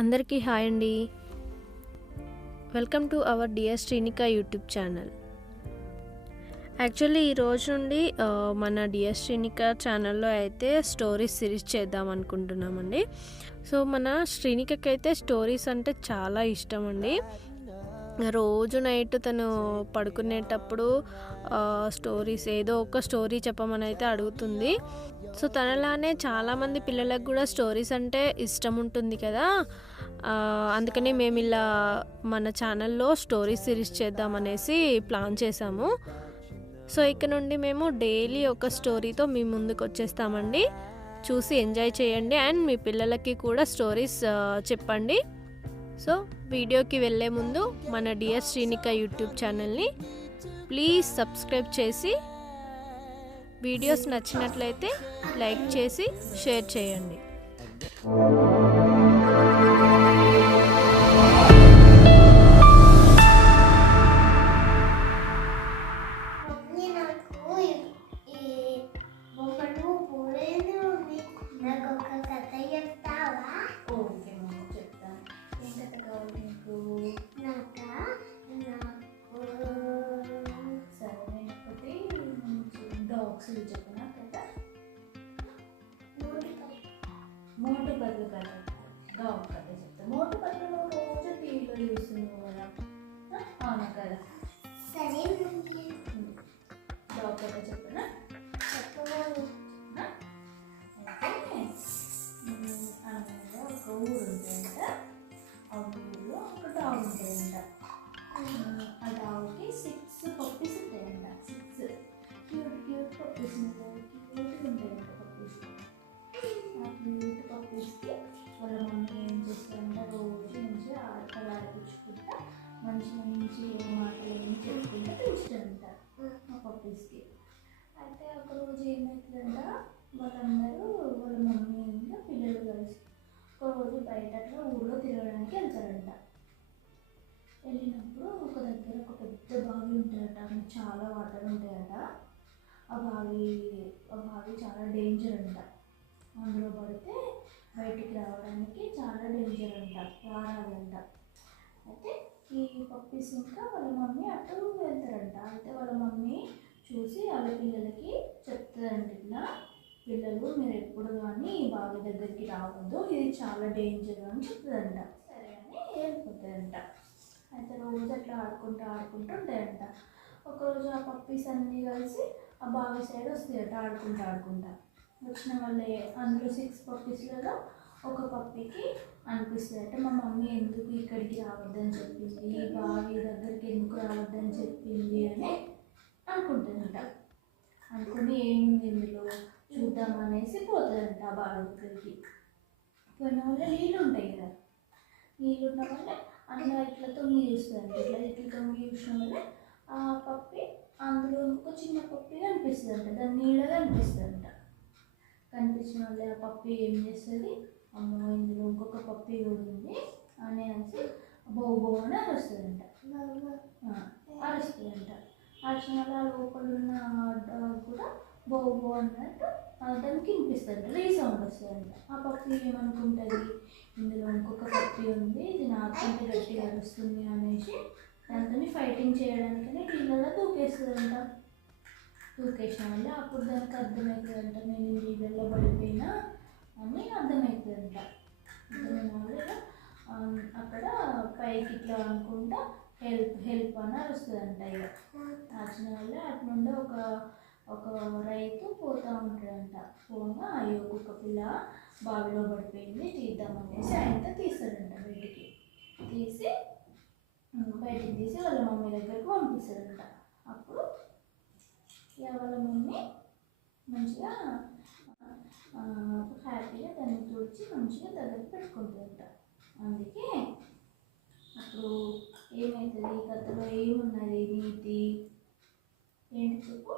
అందరికీ హాయ్ అండి. Welcome to our dear Srinika YouTube channel. Actually ఈ రోజు నుండి మన డియర్ శ్రీనిక ఛానల్లో అయితే స్టోరీస్ సిరీస్ చేద్దాం అనుకుంటున్నామండి. సో మన శ్రీనికకి అయితే స్టోరీస్ అంటే చాలా ఇష్టం అండి. రోజు నైట్ తను పడుకునేటప్పుడు స్టోరీస్ ఏదో ఒక స్టోరీ చెప్పమని అయితే అడుగుతుంది. సో తనలానే చాలామంది పిల్లలకు కూడా స్టోరీస్ అంటే ఇష్టం ఉంటుంది కదా. అందుకని మేము ఇలా మన ఛానల్లో స్టోరీస్ సిరీస్ చేద్దామనేసి ప్లాన్ చేసాము. సో ఇక్కడ నుండి మేము డైలీ ఒక స్టోరీతో మీ ముందుకు వచ్చేస్తామండి. చూసి ఎంజాయ్ చేయండి అండ్ మీ పిల్లలకి కూడా స్టోరీస్ చెప్పండి. సో వీడియోకి వెళ్ళే ముందు మన డియర్ శ్రీనిక యూట్యూబ్ ఛానల్ని ప్లీజ్ సబ్స్క్రైబ్ చేసి వీడియోస్ నచ్చినట్లయితే లైక్ చేసి షేర్ చేయండి. మోటు పళ్ళు కదా డాగ్ కథ చెప్తా. మోటు పళ్ళు రోజు టీవీలో చూస్తున్నావు కదా, అవునా కదా? సరే డాగ్ కథ చెప్తున్నా. అనగా ఒక ఊరు ఉంటాయంట. ఆ ఊరిలో ఒక డాగ్ ఉంటాయంట. ఆ డాగ్కి 6 పప్పీస్ ఉంటాయంట. 6 క్యూట్ పప్పీస్ ఉంటాయి. క్యూట్గా ఉంటాయంట పప్పీస్. క్యూట్ పప్పీస్కి వాళ్ళ మమ్మీ ఏం చేస్తారంటే రోజు నుంచి ఆడిపించుకుంటా మంచి మాటలు ఏం చెప్పుకుంటా పెంచుతారంట ఆ పప్పీస్కి. అయితే ఒకరోజు ఏమవుతుందంట, వాళ్ళందరూ వాళ్ళ మమ్మీ ఇంకా పిల్లలు కలిసి ఒకరోజు బయట అట్లా ఊళ్ళో తిరగడానికి వెళ్తారంట. వెళ్ళినప్పుడు ఒక దగ్గర ఒక పెద్ద బావి ఉంటాయట. చాలా వాటర్ ఉంటాయట. ఆ బావి చాలా డేంజర్ అంట. అందులో పడితే బయటికి రావడానికి చాలా డేంజర్ అంట, రారాలంట. అయితే ఈ పప్పీస్ ఇంకా వాళ్ళ మమ్మీ అటు వెళ్తారంట. అయితే వాళ్ళ మమ్మీ చూసి వాళ్ళ పిల్లలకి చెప్తారంట, ఇట్లా పిల్లలు మీరు ఎప్పుడు కానీ ఈ బావి దగ్గరికి రావద్దు, ఇది చాలా డేంజర్ అని చెప్తుందంట. సరే అని వెళ్ళిపోతాయంట. అయితే రోజు అట్లా ఆడుకుంటూ ఉంటాయంట. ఒకరోజు ఆ పప్పీస్ అన్నీ కలిసి ఆ బావి సైడ్ వస్తాయట ఆడుకుంటా. వచ్చిన వాళ్ళే అందులో 6 పప్పీస్లలో ఒక పప్పీకి అనిపిస్తుంది అంటే మా మమ్మీ ఎందుకు ఇక్కడికి రావద్దని చెప్పింది, ఈ బావి దగ్గరికి ఎందుకు రావద్దని చెప్పింది అని అనుకుంటుందంట. అనుకుని ఏముంది ఇందులో చూద్దామనేసి పోతుందంట ఆ బావి దగ్గరికి. పోయిన వల్ల నీళ్ళు ఉంటాయి కదా, నీళ్ళు ఉన్న వల్ల అందులో ఇట్లా తొంగి చూస్తుందంట. ఇట్లా తొంగి చూసిన వల్ల ఆ పప్పి అందులో ఇంకో చిన్న పప్పి కనిపిస్తుందంట. దాని నీళ్ళగా అనిపిస్తుందంట. కనిపించిన వాళ్ళే ఆ పప్పి ఏం చేస్తుంది, అమ్మో ఇందులో ఇంకొక పప్పి కూడా ఉంది అనేసి బో అని అరుస్తుందంట. అరిచిన వల్ల లోపల ఉన్న డాగ్ కూడా బో అన్నట్టు దానికి వినిపిస్తుంది, రీసౌండ్ వస్తుందంట. ఆ పప్పి ఏమనుకుంటుంది, ఇందులో ఇంకొక పప్పి ఉంది, ఇది నాకంటే గట్టిగా అరుస్తుంది అనేసి దాంతో ఫైటింగ్ చేయడానికని నీళ్ళలో దూకేస్తుందంట. దూకేసిన వల్ల అప్పుడు దానికి అర్థమవుతుందంట, నేను నీళ్ళలో పడిపోయినా అని అర్థమవుతుందంట. అర్థమైన వల్ల అక్కడ పైకి ఇట్లా అనుకుంటా హెల్ప్ అని అరుస్తుందంట. ఇక వచ్చిన వల్ల అటు నుండి ఒక రైతు పోతూ ఉంటాడంట. పోగా అయ్యో కుక్క పిల్ల బావిలో పడిపోయింది తీద్దామనేసి ఆయనతో తీస్తాడంట. బయటికి తీసి వాళ్ళ మమ్మీ దగ్గరకు పంపిస్తాడంట. అప్పుడు వాళ్ళ మమ్మీ మంచిగా హ్యాపీగా దాన్ని తుడిచి మంచిగా దగ్గర పెట్టుకుంటుందంట. అందుకే అప్పుడు ఏమవుతుంది, ఈ కథలో ఏమున్నది నీతి ఏంటి చెప్పు,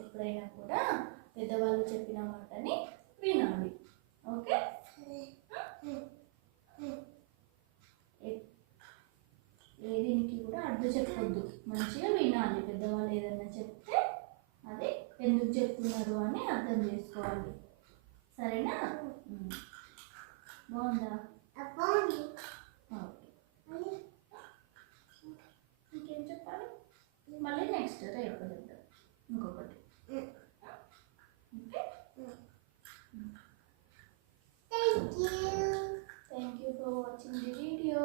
ఎప్పుడైనా కూడా పెద్దవాళ్ళు చెప్పిన మాటని వినాలి. ఓకే, దీనికి కూడా అర్థం చెప్పొద్దు, మంచిగా వినాలి. పెద్దవాళ్ళు ఏదన్నా చెప్తే అది ఎందుకు చెప్తున్నారు అని అర్థం చేసుకోవాలి. సరేనా? బాగుందా? ఓకే, ఇంకేం చెప్పాలి? మళ్ళీ నెక్స్ట్ రేపు చెప్తాం ఇంకొకటి. Okay, thank you for watching the video.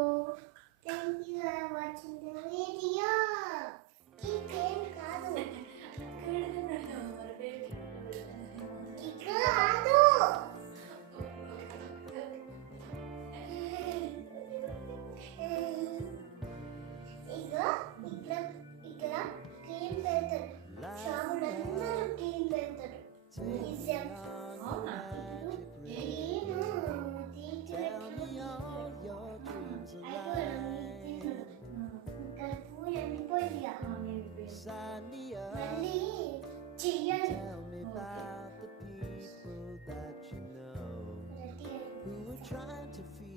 అవునా? మళ్ళీ చెయ్యాలి. Okay. Who are trying to feel